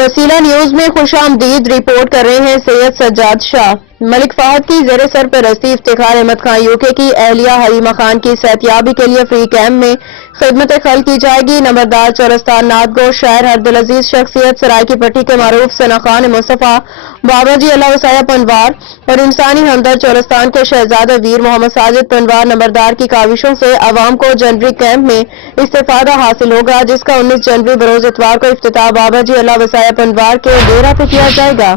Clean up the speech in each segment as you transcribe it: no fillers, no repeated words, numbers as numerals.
वसीला न्यूज में खुशामदीद रिपोर्ट कर रहे हैं सैयद सज्जाद शाह। मलिक फहद की ज़ेर सरपरस्ती इफ्तिखार अहमद खान यूके की अहलिया हलीमा खान की सेहतियाबी के लिए फ्री कैंप में खिदमत खल की जाएगी। नंबरदार चौरस्तान नादगो शायर हरदिल अजीज शख्सियत सराय की पट्टी के मारूफ सना खान मुस्तफ़ा बाबा जी अल्लाह वसाया पनवार और इंसानी हमदर्द चौरस्तान के शहजादा वीर मोहम्मद साजिद पनवार नंबरदार की काविशों से अवाम को जनवरी कैंप में इस्तेफादा हासिल होगा, जिसका 19 जनवरी बरोज इतवार को इफ्तिताह बाबा जी अल्लाह वसाया पनवार के डेरा पे किया जाएगा,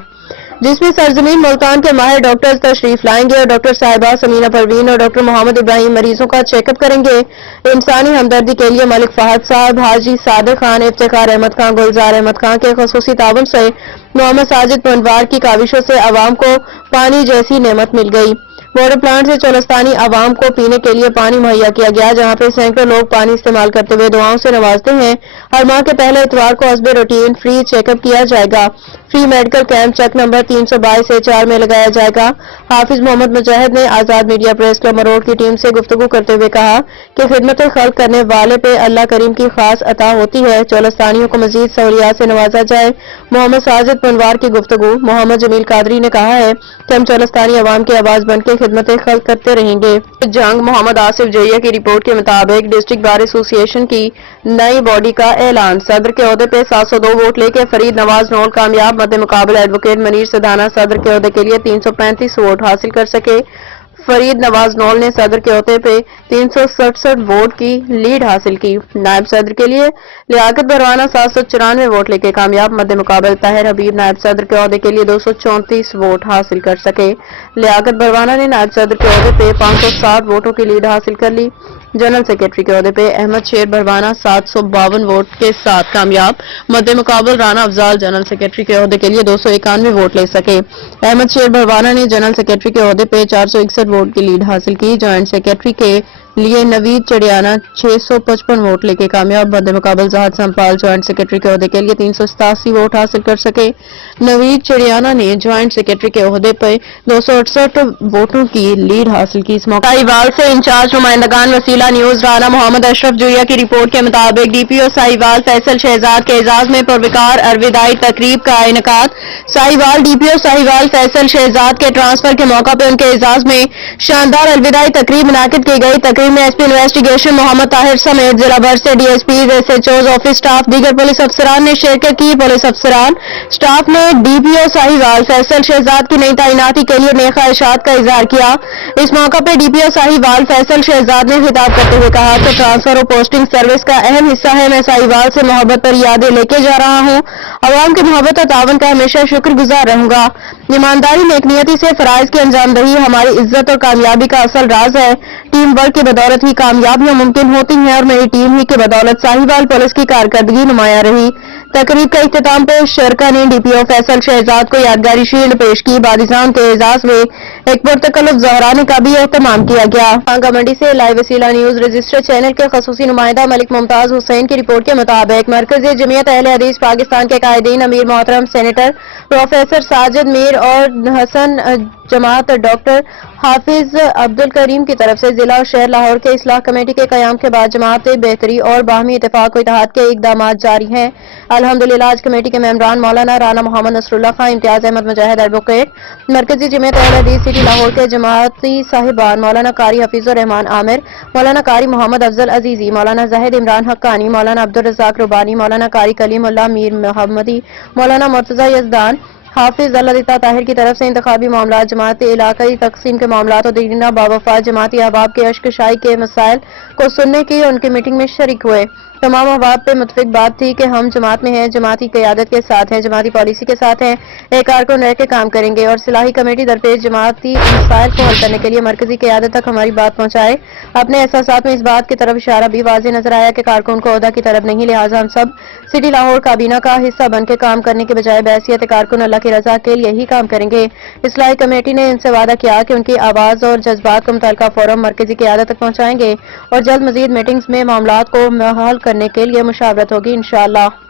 जिसमें सरजमीन मुल्तान के माहिर डॉक्टर्स तशरीफ लाएंगे और डॉक्टर साहिबा समीना परवीन और डॉक्टर मोहम्मद इब्राहिम मरीजों का चेकअप करेंगे। इंसानी हमदर्दी के लिए मलिक फहद साहब, हाजी सादिक खान, इफ्तिखार अहमद खान, गुलजार अहमद खान के खसूसी ताबन से मोहम्मद साजिद पनवार की काविशों से अवाम को पानी जैसी नेमत मिल गई। वाटर प्लांट से चौलस्तानी अवाम को पीने के लिए पानी मुहैया किया गया, जहाँ पे सैकड़ों लोग पानी इस्तेमाल करते हुए दुआओं से नवाजते हैं। हर माह के पहले इतवार को हस्बे रूटीन फ्री चेकअप किया जाएगा। Free medical camp check number 322 से 4 में लगाया जाएगा। हाफिज मोहम्मद मुजाहिद ने आजाद मीडिया प्रेस क्लब मरोड़ की टीम से गुफ्तगू करते हुए कहा कि खिदमत खल्क करने वाले पे अल्लाह करीम की खास अता होती है। चौलस्तानियों को मजीद सहूलियात से नवाजा जाए। मोहम्मद साजिद पनवार की गुफ्तगू। मोहम्मद जमील कादरी ने कहा है कि हम चौलस्तानी अवाम की आवाज बन के खिदमत खल्क करते रहेंगे। जंग मोहम्मद आसिफ जैया की रिपोर्ट के मुताबिक डिस्ट्रिक्ट बार एसोसिएशन की नई बॉडी का ऐलान। सदर के ओहदे पे 702 वोट लेके फरीद नवाज नोल कामयाब। मद्दे मुकाबले एडवोकेट मनीर सदाना सदर के ओहदे के लिए 335 वोट हासिल कर सके। फरीद नवाज नौल ने सदर के ओहदे पे 367 वोट की लीड हासिल की। नायब सदर के लिए लियाकत बरवाना 794 वोट लेके कामयाब। मद्दे मुकाबले ताहिर हबीब नायब सदर के ओहदे के लिए 234 वोट हासिल कर सके। लियाकत बरवाना ने नायब सदर के ओहदे पे 560 वोटों की लीड हासिल कर ली। जनरल सेक्रेटरी के ओहदे पे अहमद शेर बरवाना 752 वोट के साथ कामयाब। मद्दे मुकाबल राना अफजाल जनरल सेक्रेटरी के ओहदे के लिए 291 वोट ले सके। अहमद शेर बरवाना ने जनरल सेक्रेटरी के ओहदे पे 461 वोट की लीड हासिल की। जॉइंट सेक्रेटरी के लिए नवीद चढ़ियाना 655 वोट लेके कामयाब। मद्दे मुकाबल जहाद संपाल जॉइंट सेक्रेटरी के ओहदे के लिए 387 वोट हासिल कर सके। नवीद चढ़ियाना ने जॉइंट सेक्रेटरी के ओहदे पर 268 वोटों की लीड हासिल की। इस मौके साहिवाल से इंचार्ज नुमाइंदगान वसीला न्यूज राना मोहम्मद अशरफ जुइया की रिपोर्ट के मुताबिक डीपीओ साहिवाल फैसल शहजाद के एजाज में परविकार अरविदाई तकरीब का इनेकाद। साहिवाल डीपीओ साहिवाल फैसल शहजाद के ट्रांसफर के मौका पर उनके एजाज में शानदार अलविदाई तकरीब मुनाकिद की गई। तकरीब में एसपी इन्वेस्टिगेशन मोहम्मद ताहिर समेत जिला भर से डीएसपी, एसएचओ, ऑफिस स्टाफ, दीगर पुलिस अफसरान ने शिरकत की। पुलिस अफसरान स्टाफ ने डीपीओ साहिवाल फैसल शहजाद की नई तैनाती के लिए नेक ख्वाहिशात का इजहार किया। इस मौका पर डीपीओ साहिवाल फैसल शहजाद ने खिताब करते हुए कहा कि ट्रांसफर और पोस्टिंग सर्विस का अहम हिस्सा है। मैं साहिवाल से मोहब्बत पर यादें लेके जा रहा हूँ। अवाम की मोहब्बत और तावन का हमेशा शुक्रगुजार रहूंगा। ईमानदारी नेकनियती से फराइज की अंजामदही हमारी इज्जत और कामयाबी का असल राज है। टीम वर्क की बदौलत ही कामयाबियां मुमकिन होती हैं और मेरी टीम ही की बदौलत साहिवाल पुलिस की कारकर्दगी नुमाया रही। तकरीब का इख्तिताम पे शरका ने डीपीओ फैसल शहजाद को यादगारी शील्ड पेश की। बादिजान के एजाज में एक पुरतकल्लुफ ज़हराने का भी एहतमाम किया गया। बांका मंडी से लाइव वसीला न्यूज रजिस्टर चैनल के खसूसी नुमाइंदा मलिक मुमताज हुसैन की रिपोर्ट के मुताबिक मरकज़ी जमीयत अहले हदीस पाकिस्तान के कायदीन अमीर मोहतरम सेनेटर प्रोफेसर साजिद मीर और हसन जमात डॉक्टर हाफिज अब्दुल करीम की तरफ से जिला और शहर लाहौर के इस्लाह कमेटी के कयाम के बाद जमात बेहतरी और बाहमी इत्तेफाक व इत्तेहाद के इकदाम जारी हैं। अल्हम्दुलिल्लाह आज कमेटी के मेंबरान मौलाना राना मोहम्मद नसरुल्लाह खान, इम्तियाज अहमद मुजाहिद एडवोकेट, मरकजी जमीयत अहले हदीस सिटी लाहौर के जमाती साहिबान मौलाना कारी हफीजुर रहमान आमिर, मौलाना कारी मोहम्मद अफजल अजीजी, मौलाना जाहिद इमरान हक्कानी, मौलाना अब्दुल रज़ाक रुबानी, मौलाना कारी कलीमुल्लाह मीर मोहम्मदी, मौलाना मुर्तजा यज़दान, हाफिज अल्लाह ताहिर की तरफ से इंतखाबी मामला, जमाती इलाकाई तकसीम के मामला और दीना बावफात जमाती अहबाब के अश्कशाई के मसाइल को सुनने की उनकी मीटिंग में शरीक हुए। तमाम अहबाब पे मुतफिक बात थी कि हम जमात में हैं, जमाती क़यादत के साथ हैं, जमाती पॉलिसी के साथ हैं, एक कारकुन रह के काम करेंगे और सिलाही कमेटी दरपेश जमाती मसाइल को हल करने के लिए मरकजी क़यादत तक हमारी बात पहुँचाए। अपने एहसासात में इस बात की तरफ इशारा भी वाज़े नजर आया कि कारकुन को ओहदा की तरफ नहीं, लिहाजा हम सब सिटी लाहौर काबीना का हिस्सा बन के काम करने के बजाय बैसियत कारकुन अल्लाह की रजा के लिए ही काम करेंगे। इस्लाही कमेटी ने इनसे वादा किया कि उनकी आवाज़ और जज्बात को मुतल्लिका फोरम मरकजी क़यादत तक पहुँचाएंगे और जल्द मजीद मीटिंग्स में मामलात को हल करने के लिए मुशावरत होगी इंशाअल्लाह।